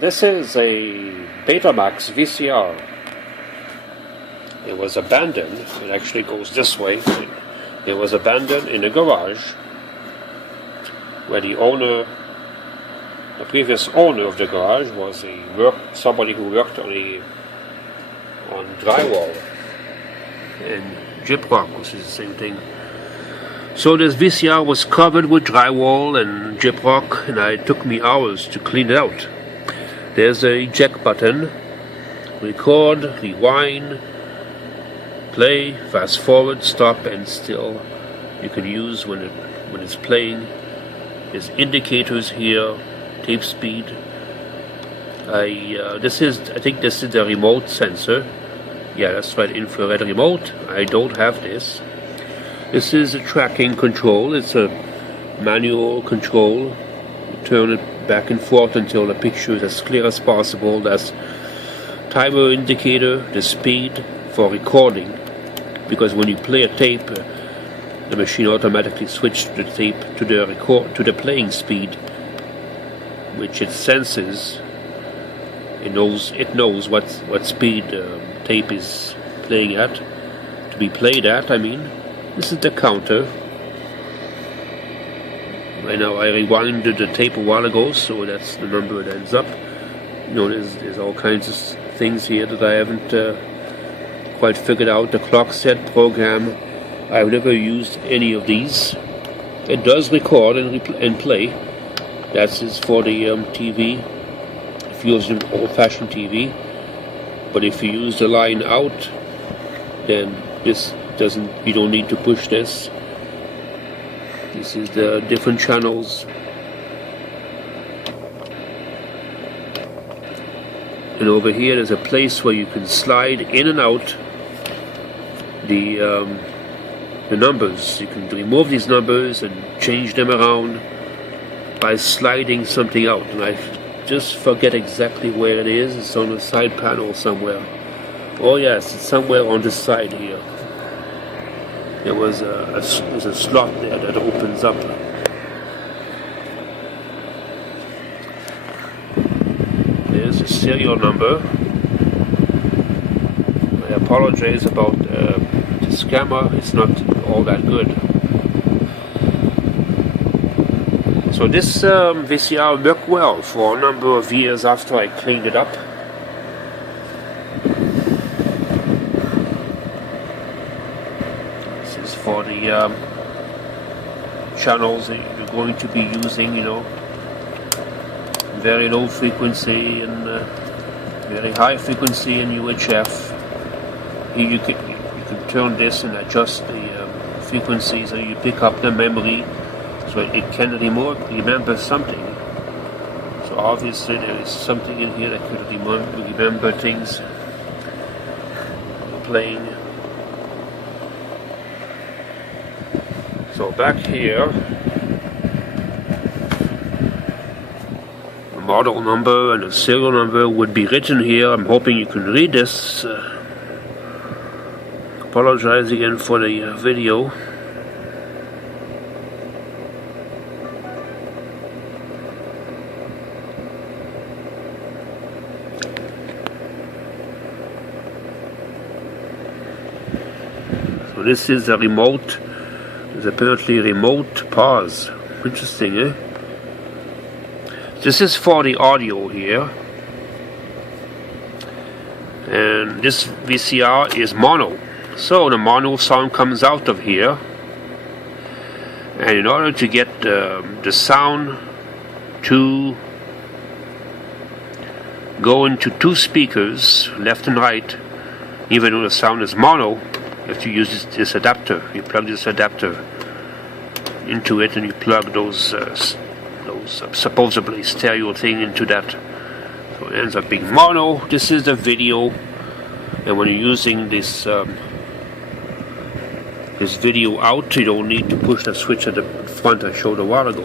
This is a Betamax VCR. It was abandoned. It actually goes this way. It was abandoned in a garage where the previous owner of the garage was somebody who worked on drywall and giprock, which is the same thing. So this VCR was covered with drywall and giprock, and it took me hours to clean it out. There's a eject button, record, rewind, play, fast forward, stop, and still. You can use when it's playing. There's indicators here, tape speed. I think this is the remote sensor. Yeah, that's right, infrared remote. I don't have this. This is a tracking control. It's a manual control. You turn it back and forth until the picture is as clear as possible. That's timer indicator, the speed for recording. Because when you play a tape, the machine automatically switches the tape to the playing speed, which it senses. It knows what speed tape is playing at, to be played at. I mean, this is the counter. Right now, I rewinded the tape a while ago, so that's the number it ends up. You know, there's all kinds of things here that I haven't quite figured out. The clock set program, I've never used any of these. It does record and play. That's for the TV. If you use an old-fashioned TV, but if you use the line out, then this doesn't. You don't need to push this. This is the different channels. And over here, there's a place where you can slide in and out the numbers. You can remove these numbers and change them around by sliding something out. And I just forget exactly where it is. It's on the side panel somewhere. Oh yes, it's somewhere on the side here. There's a slot there that opens up. There's a serial number. I apologize about this camera. It's not all that good. So this VCR worked well for a number of years after I cleaned it up. This is for the channels that you're going to be using, you know, very low frequency and very high frequency in UHF. Here you can turn this and adjust the frequency so you pick up the memory. So it can remember something. So obviously there is something in here that could remember things playing. So back here, the model number and the serial number would be written here. I'm hoping you can read this. Apologize again for the video. So this is a remote. There's apparently a remote pause. Interesting, eh? This is for the audio here. And this VCR is mono. So the mono sound comes out of here. And in order to get the sound to go into two speakers, left and right, even though the sound is mono, you have to use this adapter. You plug this adapter into it and you plug those supposedly stereo thing into that. So it ends up being mono. This is the video, and when you're using this video out, you don't need to push the switch at the front I showed a while ago.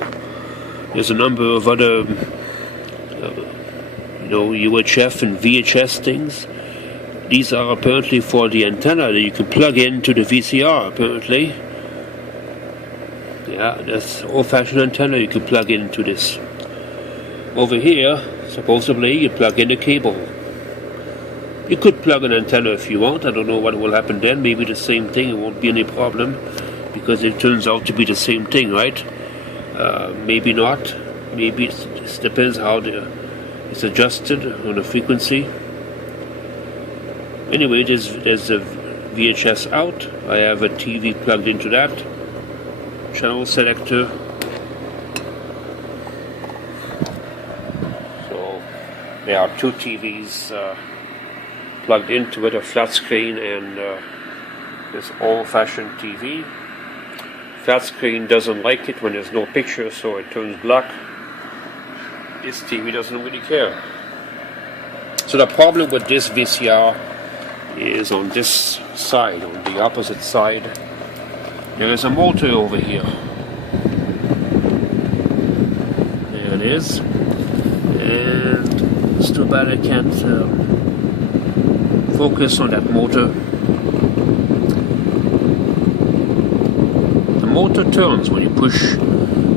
There's a number of other UHF and VHS things. These are apparently for the antenna that you can plug into the VCR, apparently. Yeah, that's old-fashioned antenna you can plug into this. Over here, Supposedly you plug in a cable. You could plug an antenna if you want. I don't know what will happen then. Maybe the same thing. It won't be any problem because it turns out to be the same thing, right? Maybe not. Maybe it depends how it's adjusted on the frequency. Anyway, there's a VHS out. I have a TV plugged into that. Channel selector. So there are two TVs plugged into it, a flat screen and this old-fashioned TV. Flat screen doesn't like it when there's no picture, so it turns black. This TV doesn't really care. So the problem with this VCR is on this side, on the opposite side. There is a motor over here. There it is. And it's too bad I can't focus on that motor. The motor turns when you push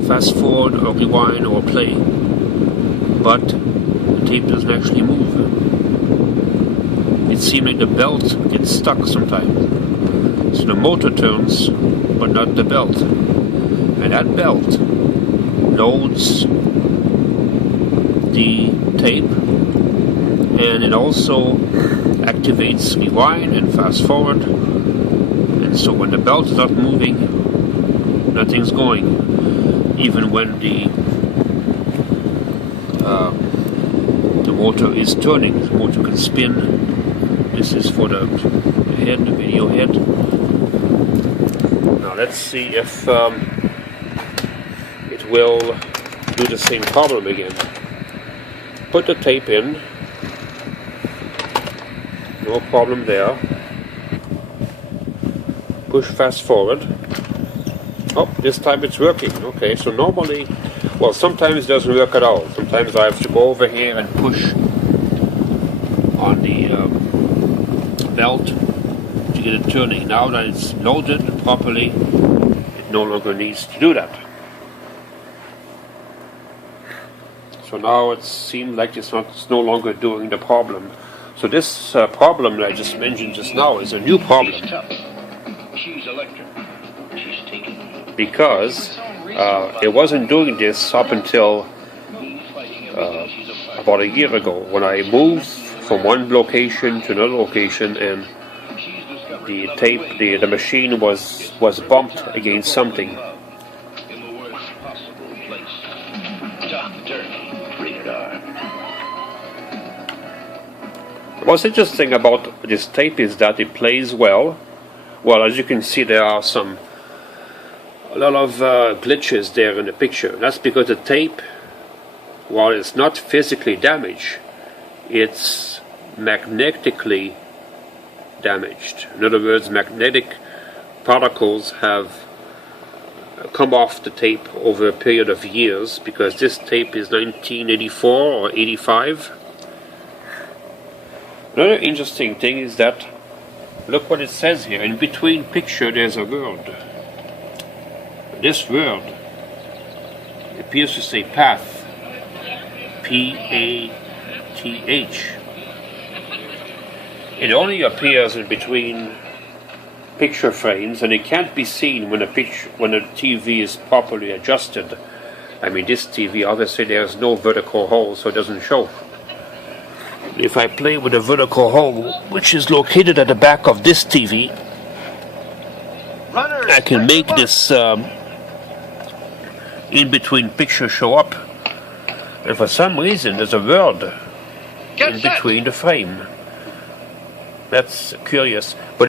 fast forward or rewind or play, but the tape doesn't actually move. It seems like the belt gets stuck sometimes. So the motor turns, but not the belt. And that belt loads the tape, and it also activates rewind and fast forward. And so when the belt is not moving, nothing's going. Even when the motor is turning, the motor can spin. This is for the head, the video head. Now let's see if it will do the same problem again. Put the tape in. No problem there. Push fast forward. Oh, this time it's working. Okay, so normally, well, sometimes it doesn't work at all. Sometimes I have to go over here and push on the belt to get it turning. Now that it's loaded properly, it no longer needs to do that. So now it seems like it's no longer doing the problem. So this problem that I just mentioned just now is a new problem. She's electric. She's taking because it wasn't doing this up until about a year ago when I moved from one location to another location, and the tape, the machine was bumped against something. in the worst possible place. Tom Turkey, rated R. What's interesting about this tape is that it plays well. Well, as you can see, there are a lot of glitches there in the picture. That's because the tape, while it's not physically damaged, it's magnetically damaged. In other words, magnetic particles have come off the tape over a period of years, because this tape is 1984 or 85. Another interesting thing is that, look what it says here. In between picture there's a word. This word appears to say path. P-A-T-H. It only appears in between picture frames, and it can't be seen when the TV is properly adjusted. I mean, this TV, obviously there's no vertical hole, so it doesn't show. If I play with a vertical hole, which is located at the back of this TV, I can make this in-between picture show up. And for some reason, there's a word in between the frame. That's curious. But